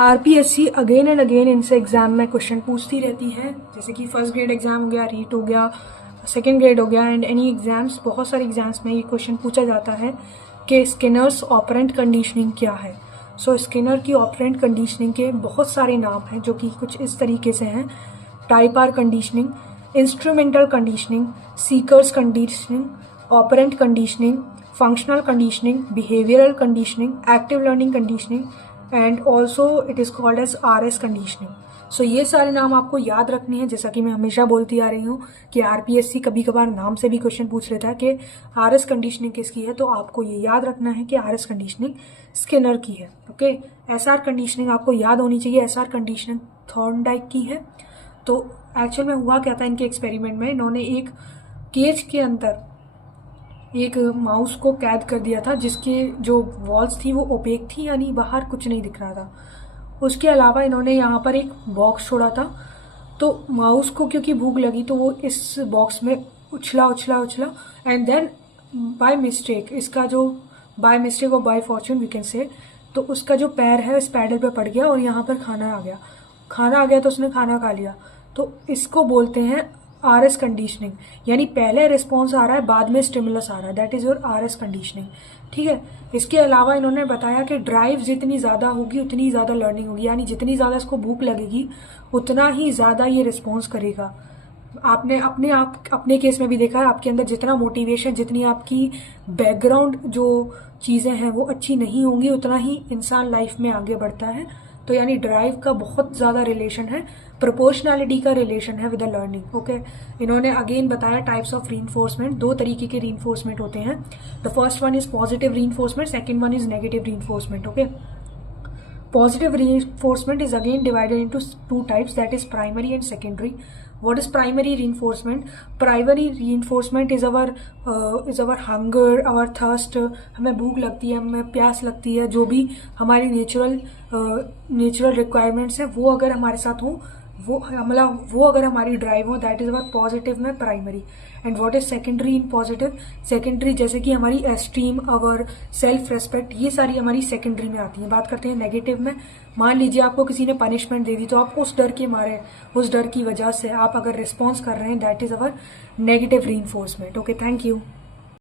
RPSC again and again इनसे exam में question पूछती रहती है, जैसे कि फर्स्ट ग्रेड एग्जाम हो गया, रीट हो गया, सेकेंड ग्रेड हो गया एंड एनी एग्जाम्स, बहुत सारे एग्जाम्स में ये क्वेश्चन पूछा जाता है कि स्किनर्स ऑपरेंट कंडीशनिंग क्या है। सो स्किनर की ऑपरेंट कंडीशनिंग के बहुत सारे नाम हैं जो कि कुछ इस तरीके से हैं: type R conditioning, instrumental conditioning, seekers conditioning, operant conditioning, functional conditioning, behavioural conditioning, active learning conditioning and also it is called as RS conditioning. So ये सारे नाम आपको याद रखने हैं, जैसा कि मैं हमेशा बोलती आ रही हूँ कि आरपीएससी कभी कभार नाम से भी क्वेश्चन पूछ लेता है कि आरएस कंडीशनिंग किसकी है, तो आपको ये याद रखना है कि आरएस कंडीशनिंग स्किनर की है। ओके, एसआर कंडीशनिंग आपको याद होनी चाहिए, एसआर कंडीशनिंग थॉर्नडाइक की है। तो एक्चुअल में हुआ क्या था इनके एक्सपेरिमेंट में, इन्होंने एक केज के अंदर एक माउस को कैद कर दिया था जिसके जो वॉल्स थी वो ओपेक थी, यानी बाहर कुछ नहीं दिख रहा था। उसके अलावा इन्होंने यहाँ पर एक बॉक्स छोड़ा था, तो माउस को क्योंकि भूख लगी तो वो इस बॉक्स में उछला उछला उछला एंड देन बाय मिस्टेक इसका जो बाय मिस्टेक और by fortune we can say, तो उसका जो पैर है इस पैडल पे पड़ गया और यहाँ पर खाना आ गया। खाना आ गया तो उसने खाना खा लिया। तो इसको बोलते हैं आरएस कंडीशनिंग, यानी पहले रिस्पॉन्स आ रहा है बाद में स्टिमुलस आ रहा है, that is your RS conditioning. ठीक है, इसके अलावा इन्होंने बताया कि ड्राइव जितनी ज़्यादा होगी उतनी ज़्यादा लर्निंग होगी, यानी जितनी ज़्यादा इसको भूख लगेगी उतना ही ज़्यादा ये रिस्पॉन्स करेगा। आपने अपने केस में भी देखा है, आपके अंदर जितना मोटिवेशन, जितनी आपकी बैकग्राउंड जो चीज़ें हैं वो अच्छी नहीं होंगी, उतना ही इंसान लाइफ में आगे बढ़ता है। तो यानी ड्राइव का बहुत ज़्यादा रिलेशन है, प्रोपोर्शनैलिटी का रिलेशन है विद द लर्निंग। ओके, इन्होंने अगेन बताया टाइप्स ऑफ रीइंफोर्समेंट, दो तरीके के रीइंफोर्समेंट होते हैं। The first one is positive reinforcement, second one is negative reinforcement. Okay, positive reinforcement is again divided into two types, that is primary and secondary. What is primary reinforcement? Primary reinforcement is our hunger, our thirst, हमें भूख लगती है, हमें प्यास लगती है, जो भी हमारी नेचुरल रिक्वायरमेंट्स है वो अगर हमारे साथ हो, वो अगर हमारी ड्राइव हो, दैट इज अवर पॉजिटिव में primary. And what is secondary in positive? Secondary जैसे कि हमारी एस्टीम, अवर सेल्फ रेस्पेक्ट, ये सारी हमारी सेकेंडरी में आती है। बात करते हैं नेगेटिव में। मान लीजिए आपको किसी ने पनिशमेंट दे दी, तो आप उस डर के मारे, उस डर की वजह से आप अगर रिस्पॉन्स कर रहे हैं, that is our negative reinforcement. Okay, thank you.